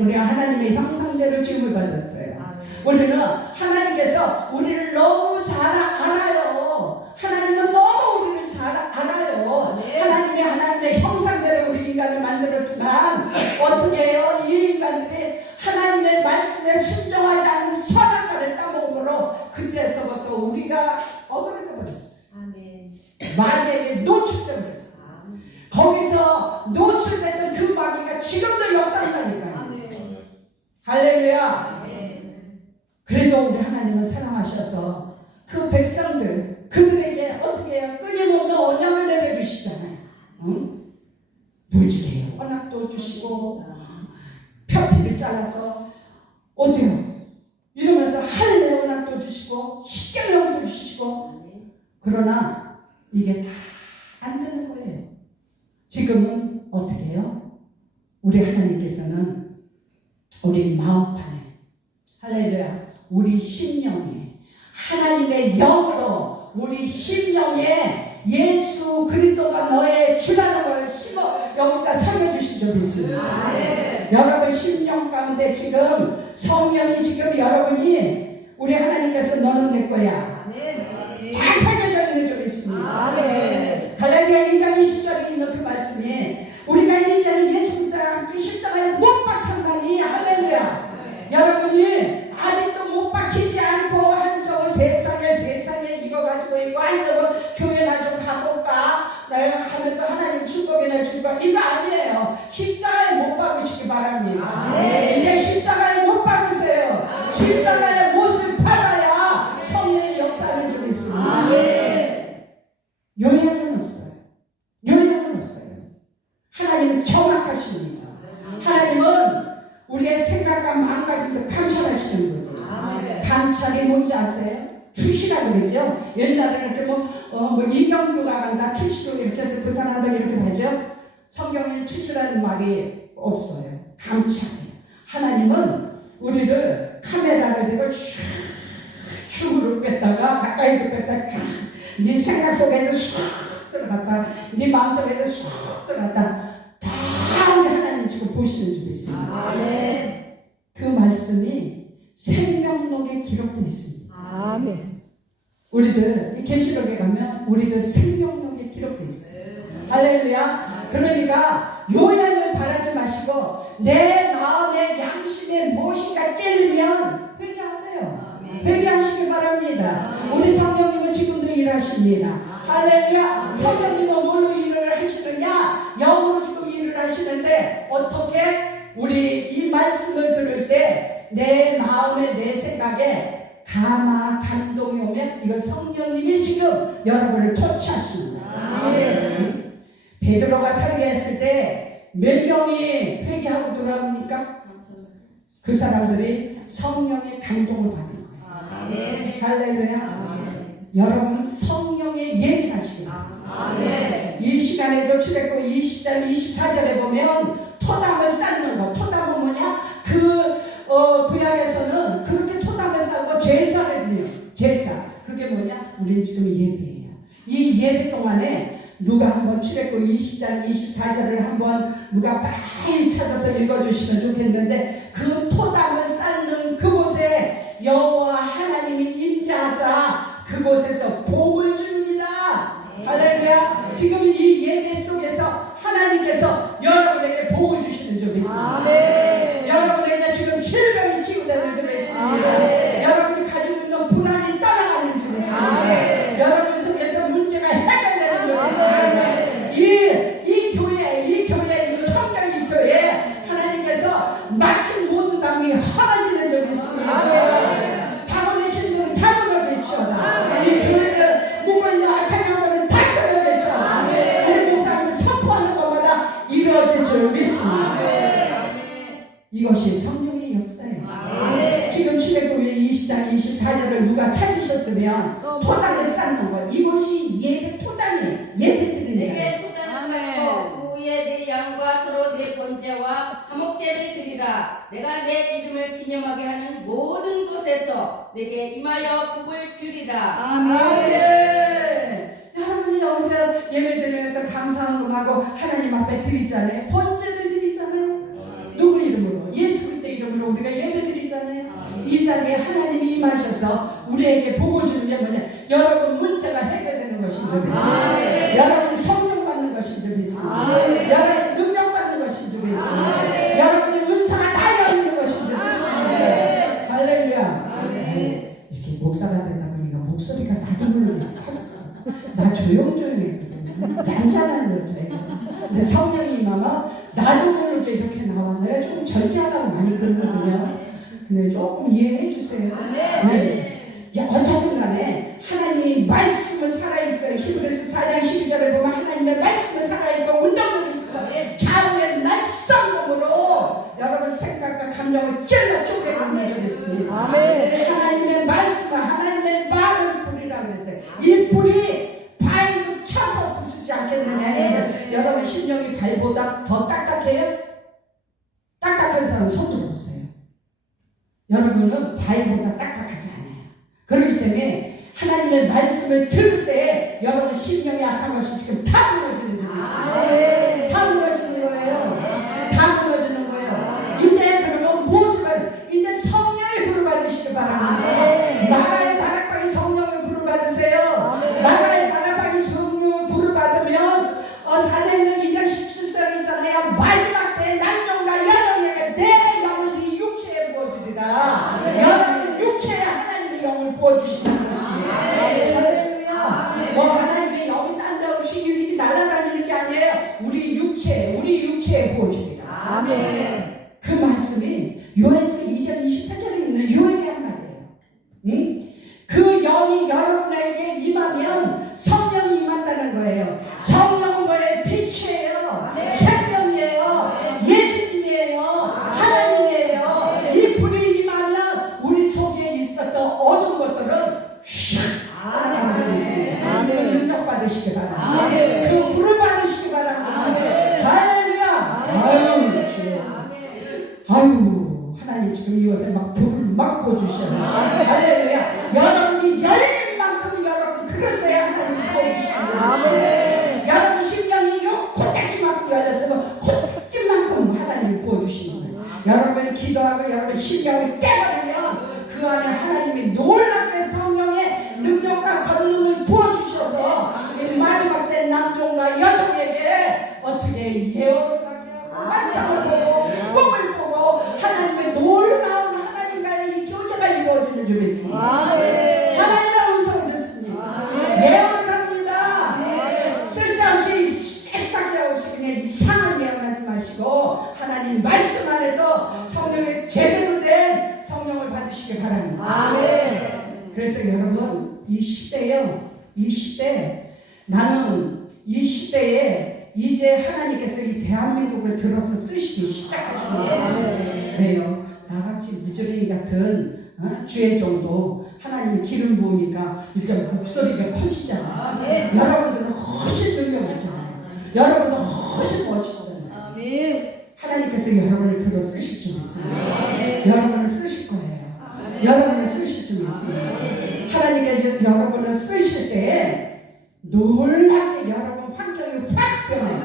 우리가 하나님의 형상대로 지음을 받았어요. 우리는 하나님께서 우리를 너무 잘 알아요. 하나님은 너무 우리를 잘 알아요. 하나님의 형상대로 우리 인간을 만들었지만 어떻게 해요? 이 인간들이 하나님의 말씀에 순종하지 않는 선악과를 따먹음으로 그때서부터 우리가 어그러져 버렸어요. 마귀에게 노출되어 버렸어요. 거기서 노출됐던 그 마귀가 지금도 역사한다니까요. 할렐루야. 그래도 우리 하나님은 사랑하셔서 그 백성들 그들에게 어떻게 해요? 끊임없는 언약을 내려주시잖아요. 응? 무지개의 언약도 주시고 표피를 잘라서 어때요? 이러면서 할례 언약도 주시고 십계명도 주시고 그러나 이게 다 안 되는 거예요. 지금은 어떻게 해요? 우리 하나님께서는 우리 마음판에 할렐루야 우리 심령에 하나님의 영으로 우리 심령에 예수 그리스도가 너의 주라는 걸 심어 여기다 새겨주신 적이 있습니다. 여러분 심령 가운데 지금 성령이 지금 여러분이 우리 하나님께서 너는 내 거야 다 새겨져 있는 적이 있습니다. 갈라디아 2장 20절에 있는 그 말씀이 우리가 이제는 예수 그리스도랑 이 십자가에 못 박혔나니 할렐루야. 여러분이 아직도 못 박히지 않고 한쪽은 세상에 이거 가지고 있고 한쪽은 교회나 좀 가볼까 내가 가면 또 하나님 축복이나 줄까 이거 아니에요. 십자가에 못 박으시기 바랍니다. 이제 십자가에 못 박으세요. 십자가의 못을 받아야 성령의 역사하는 줄이 있습니다. 요령은 없어요. 요령은 없어요. 하나님은 정확하십니다. 하나님은 우리의 생각과 마음가짐도 감찰하시는 거예요. 감찰이 뭔지 아세요? 출시라고 그러죠. 옛날에는 이렇게 이경규가 간다 출시로 이렇게 해서 그 사람들 이렇게 하죠. 성경에 출시라는 말이 없어요. 감찰이에요. 하나님은 우리를 카메라를 들고 축으로 뺐다가 가까이로 뺐다가 네 생각 속에서 쑥 들어갔다 네 마음 속에서 쑥 들어갔다 다 우리 하나님 지금 보시는 줄이 있습니다. 그 말씀이 생명록에 기록되어 있습니다. 우리들 이 계시록에 가면 우리들 생명록에 기록되어 있어요. 할렐루야. 그러니까 요양을 바라지 마시고 내 마음의 양심에 무엇인가 찔리면 회개하세요. 회개하시기 바랍니다. 우리 성령님은 지금도 일하십니다. 할렐루야. 성령님은 뭘로 일을 하시느냐? 영으로 지금 일을 하시는데 어떻게? 우리 이 말씀을 들을 때 내 마음에 내 생각에 감화 감동이 오면 이걸 성령님이 지금 여러분을 터치하십니다. 베드로가 설교했을 때 몇 명이 회개하고 돌아옵니까? 그 사람들이 성령의 감동을 받은 거예요. 할렐루야. 여러분 성령에 예민하시기를. 이 시간에도 출애굽 20장 24절에 보면 토담을 쌓는 거. 토담은 뭐냐? 구약에서는 그렇게 토담을 쌓고 제사를 드려요. 제사. 그게 뭐냐? 우리는 지금 예배예요. 이 예배 동안에 누가 한번 출애굽 20장 24절을 한번 누가 빨리 찾아서 읽어주시면 좋겠는데 그 토담을 쌓는 그곳에 여호와 하나님이 임재하사 그곳에서 복을 줍니다. 할렐루야. 지금 이 예배 속에서 하나님께서 여러분에게 복을 주시는 점이 있습니다. 여러분에게 지금 질병이 치유되는 점이 있습니다. 여러분이 가지고 있는 불안이 떠나가는 점이 있습니다. 여러분 속에서 문제가 해결되는 점이 있습니다. 이 교회, 이 성경 이 교회에 하나님께서 막힌 모든 담이 헐어지는 점이 있습니다. 타고내신 분은 타고내질지어다. 이 교회를 되면 토단을 쌓는 거. 이곳이 예배 토단이에요. 예배 드리는 자리. 내게 토단을 쌓고 그 위에 내 양과 서로 내 번제와 화목제를 드리라. 내가 내 이름을 기념하게 하는 모든 곳에서 내게 임하여 복을 주리라. 아멘. 여러분이 여기서 예배 드리면서 감사한금하고 하나님 앞에 드리잖아요. 번제를 드리잖아요. 누구 이름으로? 예수 그리스도 이름으로 우리가 예배 드리잖아요. 이 자리에 하나님이 임하셔서 우리에게 복을 주는 게 뭐냐? 여러분 문제가 해결되는 것인 줄 믿습니다. 여러분이 성령 받는 것인 줄 믿습니다. 여러분이 능력 받는 것인 줄 믿습니다. 여러분이 은사가 다 열리는 것인 줄 믿습니다. 할렐루야. 이렇게 목사가 되다 보니까 목소리가 나도 모르게 커졌어. 나 조용조용했거든. 얌전한 여자예요. 근데 성령이 임하면 나도 모르게 이렇게 나왔어요. 좀 절제하다고 많이 그러거든요. 근데 조금 이해해 주세요. 네. 야, 어쨌든 간에 하나님 말씀은 살아있어요. 히브리서 4장 12절을 보면 하나님의 말씀은 살아있고 운동력이 있어서 좌우의 낯선 놈으로 여러분 생각과 감정을 찔러 쪼개는 적이 있습니다. 하나님의 말씀은 하나님의 말을 뿌리라고 했어요. 이 뿌리 바위로 쳐서 부수지 않겠느냐. 여러분 심령이 발보다 더 딱딱해요? 딱딱한 사람 손 들어보세요. 여러분은 바위보다 딱딱하지 않아요. 그렇기 때문에 하나님의 말씀을 들을 때 여러분 심령이 약한 것이 지금 다 무너지는 적이 있어요. 다 무너지는 거예요. 다 무너지는 거예요. 이제 그러면 무엇을 이제 성령의 불을 받으시길 바랍니다. 나가의 다락방이 성령의 불을 받으세요. 나가의 다락방이 성령의 불을 받으면 사도행전 2장 17절 있잖아요. 마지막 때 남녀가 여성에게 내 영을 네 육체에 부어주리라. 여러분 육체에 하나님의 영을 부어주시는 것이에요. 할렐루야. 하나님의 영이 딴 데 없이 유리 날아다니는 게 아니에요. 우리 육체에 부어주리라. 그 말씀이 요한서 2장 28절에 있는 요한의 한 말이에요. 응? 그 영이 여러분에게 임하면 성령이 임한다는 거예요. 성령은 뭐예요? 빛이에요. 생명이에요. 예수님이에요. 하나님이에요. 이 불이 임하면 우리 속에 있었던 어두운 것들은 샥 있습니다. 능력 받으시기 바랍니다. 그 불을 받으시기 바랍니다. 할렐루야. 아유, 하나님 지금 이곳에 막 불을 막 부어주셔요. 할렐루야. 여러분이 열릴 만큼 여러분 그릇에 하나님 부어주십니다. 여러분 심령이 요 콧딱지만큼 열렸으면 콧딱지만큼 하나님이 부어주시는 거예요. 여러분이 기도하고 여러분 심령을 깨버리면 그 안에 하나님이 놀랍게 성령의 능력과 권능을 부어주셔서 이 마지막 때 남종과 여종에게 어떻게 예언을 하게 하고 환상을 보고 꿈을 보고 하나님의 놀라운 하나님과의 이 교제가 이루어지는 줄 믿습니다. 하나님의 음성을 듣습니다. 예언을 합니다. 쓸데없이 쓸데없이 그냥 이상한 예언하지 마시고 하나님 말씀 안에서 성령의 제대로 된 성령을 받으시기 바랍니다. 그래서 여러분 이 시대요. 이 시대 나는 이 시대에 이제 하나님께서 이 대한민국을 들어서 쓰시기 시작하시네요. 왜요? 나같이 무저랭이 같은 주의 정도 하나님이 기름 부으니까 일단 목소리가 커지잖아. 여러분들은 훨씬 능력 있잖아요. 여러분도 훨씬 멋있잖아요. 하나님께서 여러분을 들어 쓰실 줄 믿습니다. 여러분을 쓰실 거예요. 여러분을 쓰실 줄 믿습니다. 하나님께서 여러분을 쓰실 때 놀랍게 여러분 환경이 확 변해요.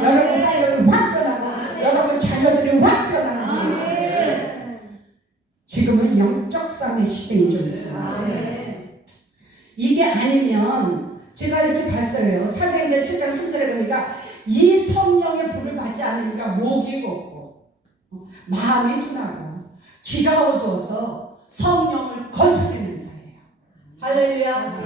여러분 환경이 확 변하고 여러분 자녀들이 확 변하는 줄 믿습니다. 지금은 영적 싸움의 시대인 줄 믿습니다. 이게 아니면 제가 이렇게 봤어요. 사도행전 7장 3절에 보니까 이 성령의 불을 받지 않으니까 목이 걷고 마음이 둔하고 기가 어두워서 성령을 거스르는 자예요. 할렐루야.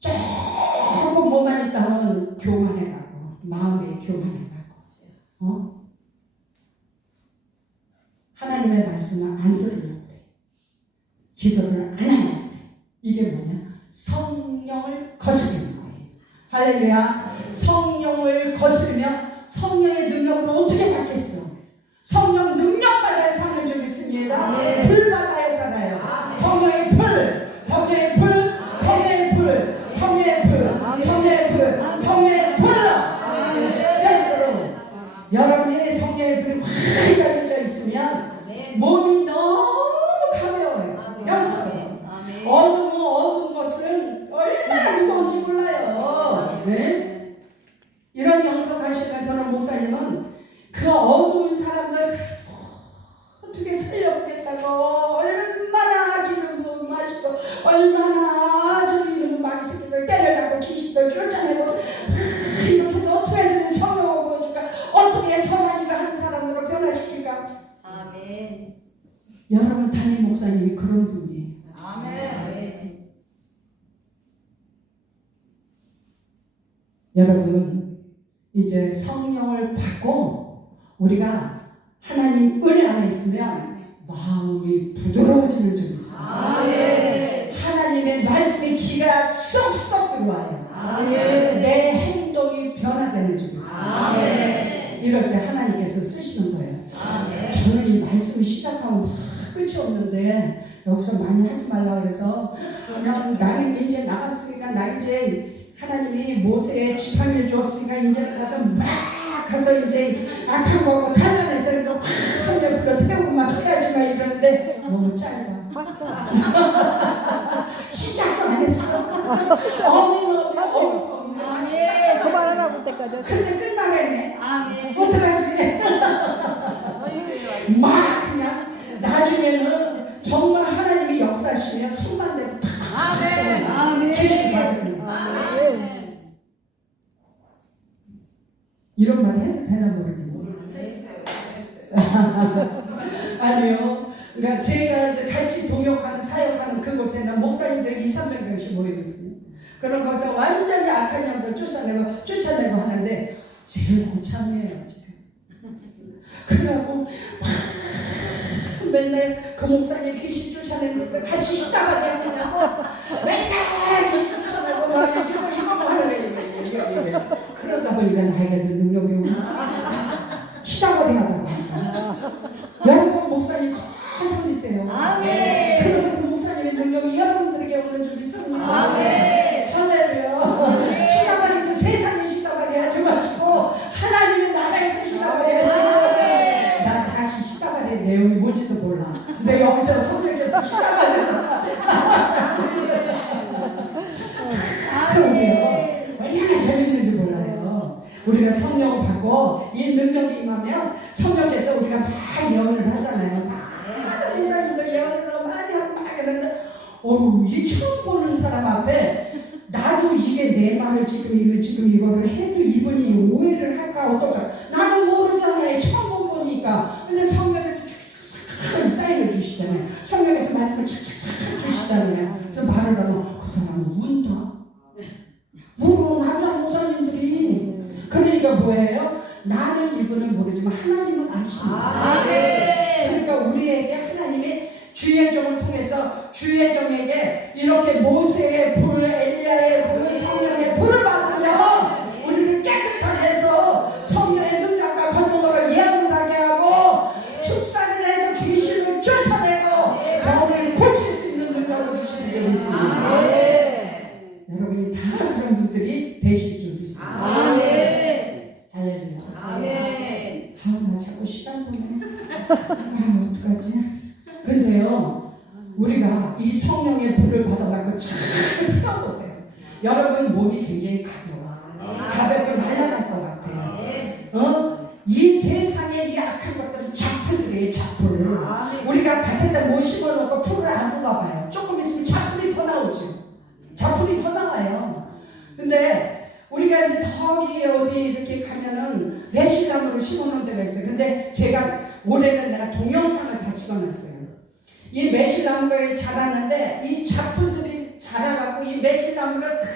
조금 뭐만 있다면 교만해가고 마음에 교만해가고 하나님의 말씀을 안 들으려고 그래. 기도를 안 하려고 그래. 이게 뭐냐? 성령을 거스르는 거예요. 할렐루야. 성령을 거스르면 성령의 능력으로 어떻게 받겠어? 성령 능력 받아야 사는 줄 믿습니다. 불 받아야 살아요. 어두운 것은 얼마나 무거운지 몰라요. 네? 이런 영성하시는 저런 목사님은 그 어두운 사람들 어떻게 살려보겠다고 얼마나 기름 부음 마시고 얼마나 저기는 마귀새끼들 때려잡고 귀신들 쫓아내고 이렇게 해서 어떻게 성령을 보여줄까, 어떻게 선한 일을 하는 사람으로 변화시킬까. 아멘. 여러분 담임 목사님이 그런 분이에요. 아멘. 여러분 이제 성령을 받고 우리가 하나님 은혜 안에 있으면 마음이 부드러워지는 적이 있어요. 아멘. 하나님의 말씀의 기가 쏙쏙 들어와요. 아멘. 내 행동이 변화되는 적이 있어요. 아멘. 이럴 때 하나님께서 쓰시는 거예요. 아멘. 저는 이 말씀을 시작하면 막 끝이 없는데 여기서 많이 하지 말라고 해서 그냥 나는 이제 나갔으니까 나 이제 하나님이 모세의 지팡이를 주었으니까 이제 가서 막 가서 이제 악한 거고 가난해서 이렇게 확 손에 불러 태우고 막 해야지 막 이러는데 너무 짧아. 시작도 안 했어. 어머니 아멘. 그만하라 볼 때까지 했어. 근데 끝나겠네. 아멘. 어떡하지? 막 그냥 나중에는 정말 하나님이 역사하시면 손만 대고 아멘. 아멘. 주시기 바랍니다. 아멘. 이런 말 해도 되나 모르겠는데. 아니요. 그러니까 제가 이제 같이 동역하는 사역하는 그곳에는 목사님들 200~300명씩 모이거든요. 그런 것을 완전히 악한 영들 쫓아내고 하는데 제일 고참이에요 지금. 그러고 맨날 그 목사님 귀신 쫓아내는 같이 시다바리 하느냐고 맨날 귀신 쫓아내고 막 이거 하는 거예요. 그러다 보니까 나에게도 능력이 오나 시다바리 하다가 여러분 목사님 잘 섬기세요. 아멘. 그러면 그 목사님의 능력이 여러분들에게 오는 줄 믿습니다. 아멘. 할렐루야. 시다바리도 세상에 시다바리 하지 마시고 하나님의 나라에서 시다바리 하지 마세요. 나 사실 시다바리의 내용이 뭔지도 몰라. 근데 여기서 성경에서 시다바리를 그러게요. 얼마나 재밌는지 몰라요. 우리가 성령을 받고 이 능력이 임하면 성령께서 우리가 막 예언을 하잖아요. 막 목사님들 예언을 하고 많이 하고 막 이러는데 이 처음 보는 사람 앞에 나도 이게 내 말을 지금 이거를 해도 이분이 오해를 할까 어떨까 나는 모르잖아요. 처음 보니까. 근데 성령께서 촥촥촥 사인을 주시잖아요. 성령께서 말씀을 촥촥촥 주시잖아요. 그래서 말을 하면 그 사람은 운다. 물어 남자 목사님들이. 그러니까 뭐예요? 나는 이분을 모르지만 하나님은 아십니다. 그러니까 우리에게 하나님이 주의 종을 통해서 주의 종에게 이렇게 모세의 불, 엘리야의 불, 성령의 불을 받으면 우리를 깨끗하게 해서 성령의 능력과 권능으로 예언하게 하고 축사를 해서 귀신을 쫓아내고 병을 고칠 수 있는 능력을 주시는 게 있습니다. 여러분이 다 그런 분들이 되실 줄 믿습니다. 할렐루야. 나 자꾸 시간 보내. 어떡하지? 근데요, 우리가 이 성령의 불을 받아갖고 잘 피워보세요. 여러분 몸이 굉장히 가볍게 말라갈 것 같아요. 이 세상에 이 악한 것들은 작풀들이에요, 작풀. 우리가 밭에다 못 심어놓고 풀을 안 뽑아봐요. 조금 있으면 작풀이 더 나오죠. 작풀이 더 나와요. 근데 우리가 이제 저기 어디 이렇게 가면은 매실나무를 심어놓은 데가 있어요. 근데 제가 올해는 내가 동영상을 다 찍어놨어요. 이 매실나무가 자라는데 이 작품들이 자라갖고 이 매실나무를 다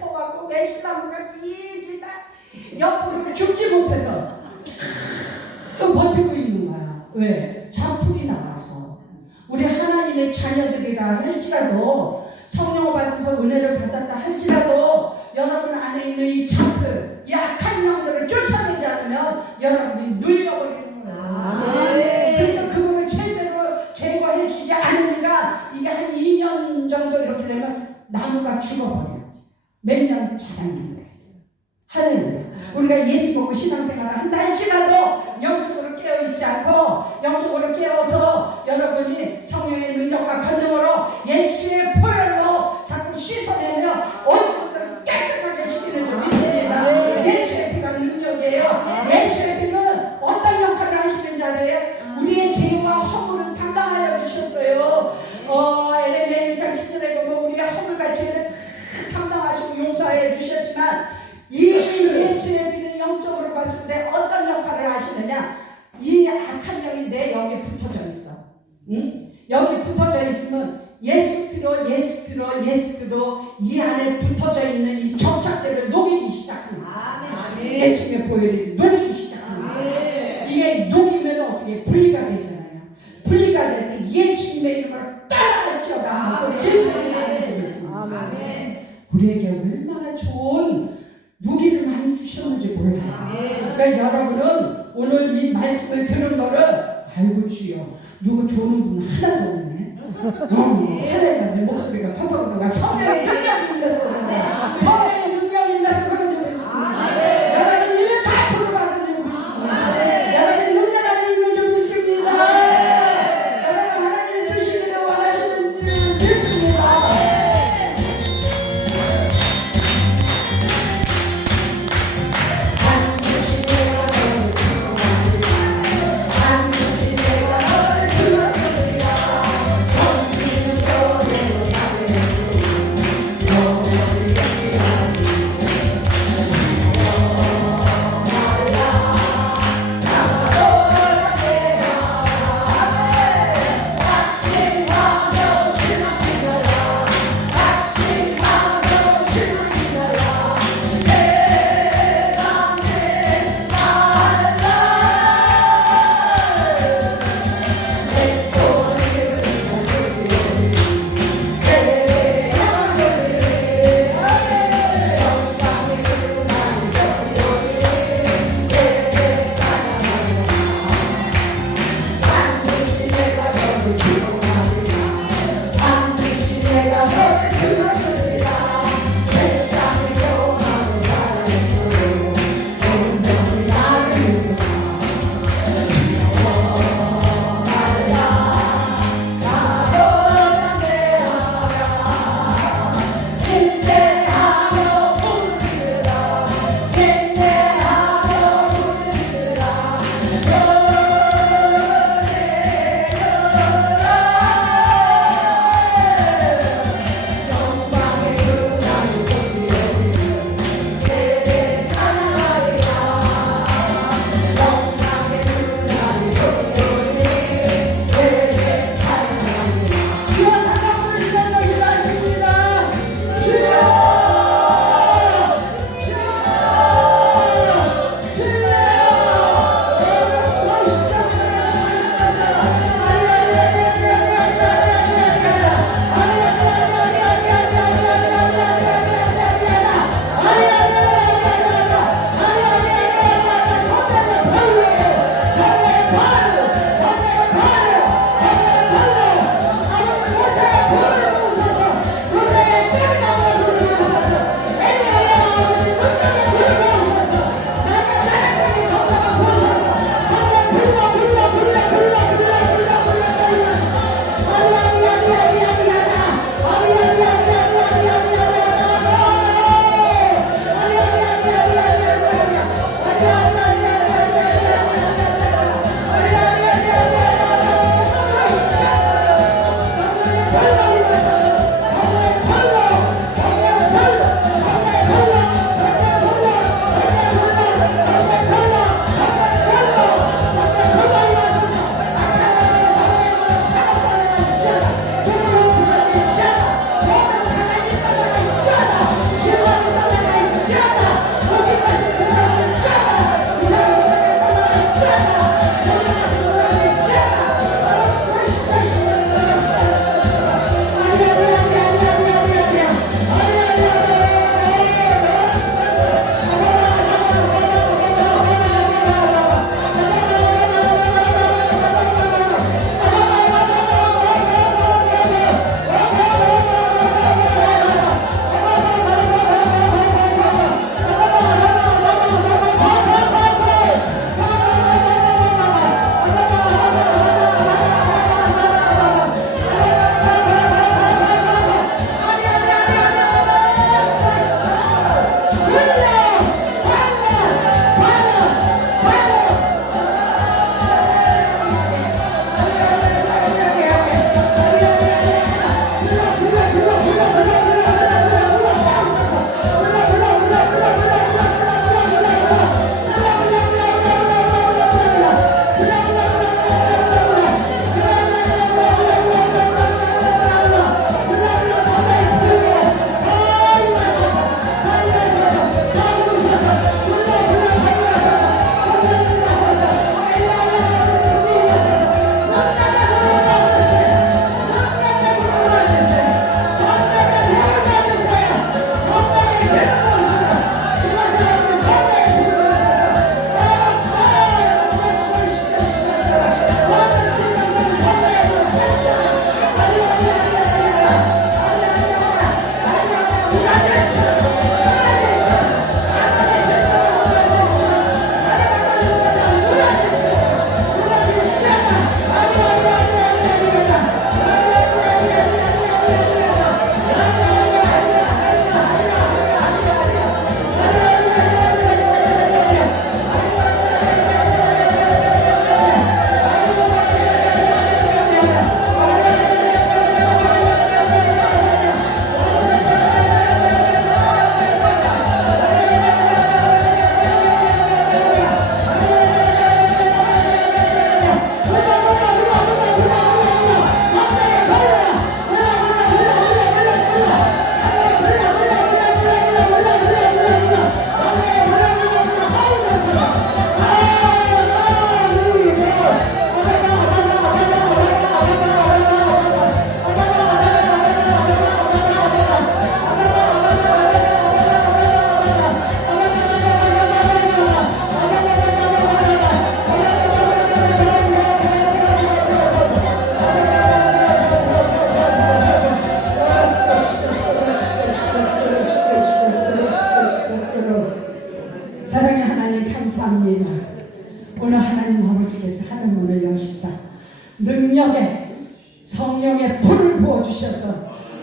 뽑아갖고 매실나무가 찌질다 옆으로 죽지 못해서 또 버티고 있는 거야. 왜? 작품이 나와서. 우리 하나님의 자녀들이라 할지라도 성령을 받아서 은혜를 받았다 할지라도 여러분 안에 있는 이 작품, 이 악한 영들을 쫓아내지 않으면 여러분이 눌려버리는 거예요. 그래서 그거를 제대로 제거해 주지 않으니까 이게 한 2년 정도 이렇게 되면 나무가 죽어버려요. 몇 년 자라는 거예요. 할렐루야. 우리가 예수 믿고 신앙생활을 한다 할지라도 영적으로 깨어있지 않고 영적으로 깨어서 여러분이 성령의 능력과 권능으로 예수의 허물같이 감당하시고 용서해 주셨지만 이 예수의 피는 영적으로 봤을 때 어떤 역할을 하시느냐? 이 악한 영이 내 여기 붙어져 있어. 응? 여기 붙어져 있으면 예수 피로 이 안에 붙어져 있는 이 접착제를 녹이기 시작합니다. 예수의 보혈이 녹이기 시작합니다. 이게 녹이면 어떻게 분리가 되잖아요. 분리가 될 때 예수님의 이름을 따라갈지어다. 진리를 있습니다. 우리에게 얼마나 좋은 무기를 많이 주셨는지 몰라요. 그러니까 여러분은 오늘 이 말씀을 들은 거를 아이고 주여 누구 좋은 분 하나도 없네. 하나님의 내 목소리가 커서 그런가 성령의 능력이 있어서 그런가 성령의 능력이 있어서 그런 줄 믿습니다. 여러분 일을 다 풀어받은 줄 믿습니다. 여러분 능력 안에 있는 줄 믿습니다. 여러분 하나님의 쓰시기를 원하시는 줄 믿습니다. Hallelujah.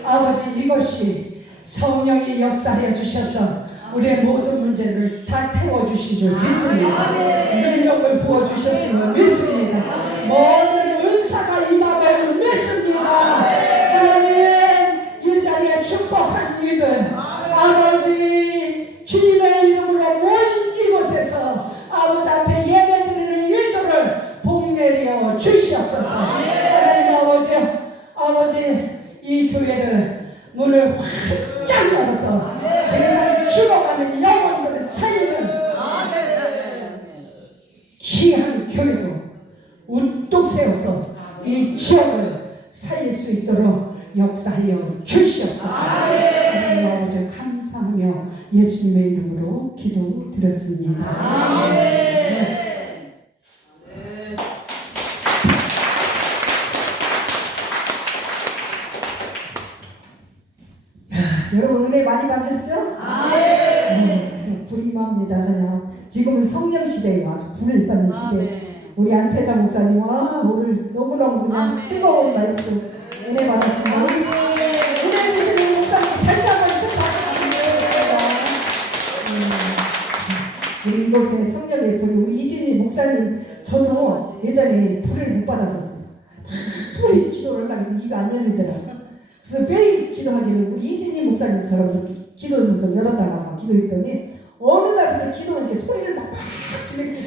아버지 이것이 성령이 역사하여 주셔서 우리의 모든 문제를 다 태워주신 줄 믿습니다. 능력을 부어주셨음을 믿습니다. 모든 은사가 임함을 믿습니다. 하나님 이 자리에 축복한 이들 아버지 주님의 이름으로 모인 이곳에서 아버지 앞에 예배드리는 이들을 복내려 주시옵소서. 하나님 아버지 이 교회를 문을 활짝 열어서 세상에 죽어가는 영혼들을 살리는 귀한 교회로 우뚝 세워서 이 지역을 살릴 수 있도록 역사하여 주시옵소서. 하나님 아버지 감사하며 예수님의 이름으로 기도드렸습니다. 여러분 은혜 많이 받으셨죠? 저 불임합니다. 그냥 지금은 성령 시대예요. 아주 불을 받는 시대. 우리 안태자 목사님과 오늘 너무너무 그냥 뜨거운 말씀 은혜 받았습니다. 은혜 주시는 목사님 다시 한번 축하드립니다. 우리 이곳에 성령의 불이 우리 이진희 목사님 저도 예전에 불을 못 받았었어요. 불이 기도를 하는데 입이 안 열리더라고요. 그래서 매일 기도하기를 우리 이진희 목사님처럼 기도를 좀 열어달라고 기도했더니 어느 날부터 기도 이렇게 소리를 막 지르고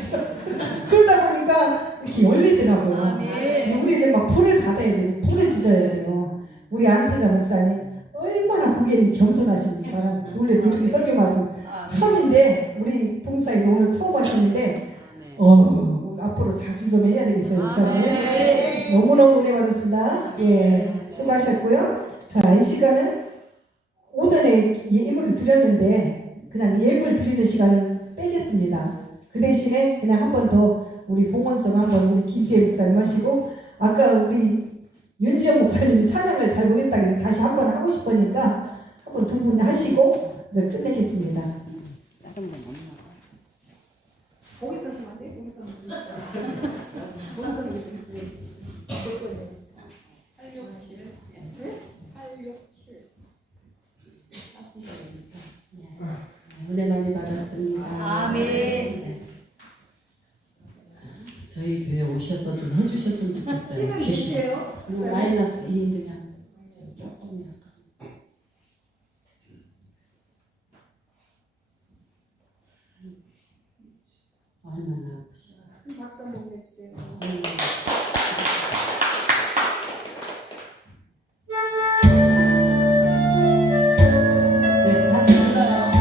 그러다 보니까 이렇게 열리더라고요. 그래서 우리는 막 불을 받아야 돼요. 불을 지져야 돼요. 우리 안태자 목사님 얼마나 보기에는 겸손하십니까? 놀래서 이렇게 설교 말씀 처음인데 우리 봉사에서 오늘 처음 하셨는데 앞으로 자주 좀 해야 되겠어요. 목사님. 너무너무 은혜 받았습니다. 예, 수고하셨고요. 자, 이 시간은 오전에 예물을 드렸는데 그냥 예물 드리는 시간은 빼겠습니다. 그 대신에 그냥 한 번 더 우리 봉헌성 한번 우리 김지혜 목사님 하시고 아까 우리 윤지영 목사님이 찬양을 잘 못했다고 해서 다시 한 번 하고 싶으니까 한번 두 분 하시고 이제 끝내겠습니다. 거기 서시면 안 돼? 거기 서면 거기 서면 867. 네? 867. 은혜 많이 받았습니다. 아멘. 저희 교회 오셔서 좀 해주셨으면 좋겠어요. 주세요. 마이너스 2 그냥 조금 얼마나 아프시죠? 박수 한번 해주세요. 네, 같이 불러요.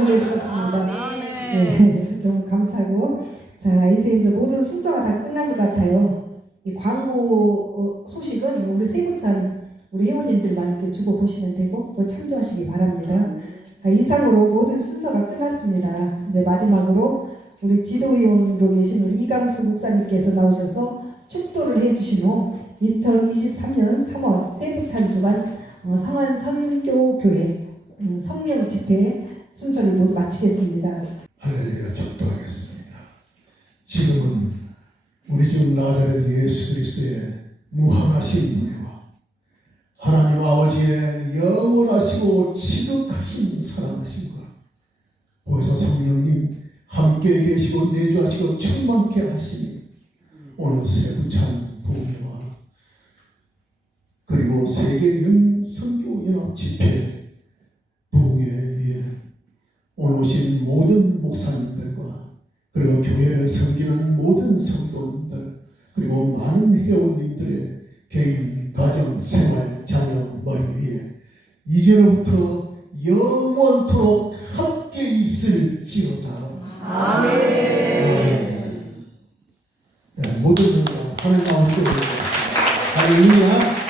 의미스럽습니다. 네, 너무 감사하고. 자, 이제 모든 순서가 다 끝난 것 같아요. 이 광고 소식은 우리 세분찬 우리 회원님들만 이렇게 주고 보시면 되고 참조하시기 바랍니다. 자, 이상으로 모든 순서가 끝났습니다. 이제 마지막으로 우리 지도위원으로 계신 우리 이강수 목사님께서 나오셔서 축도를 해주신 후 2023년 3월 세분찬 주간 성안 선교교회 성령 집회 순서를 모두 마치겠습니다. 할렐루야. 축도하겠습니다. 지금은 우리 주 나자렛 예수 그리스도의 무한하신 은혜와 하나님 아버지의 영원하시고 지극하신 사랑하심과 보혜사 성령님 함께 계시고 내주하시고 충만케 하시니 오늘 세부찬 부흥회와 그리고 세계 선교연합 집회 부흥회 위에 오늘 오신 모든 목사님들과 그리고 교회를 섬기는 모든 성도님들 그리고 많은 회원님들의 개인, 가정, 생활, 자녀 머리 위에 이제로부터 영원토록 함께 있을지어다. 아멘. 네, 모든 하나님 아버지 할렐루야.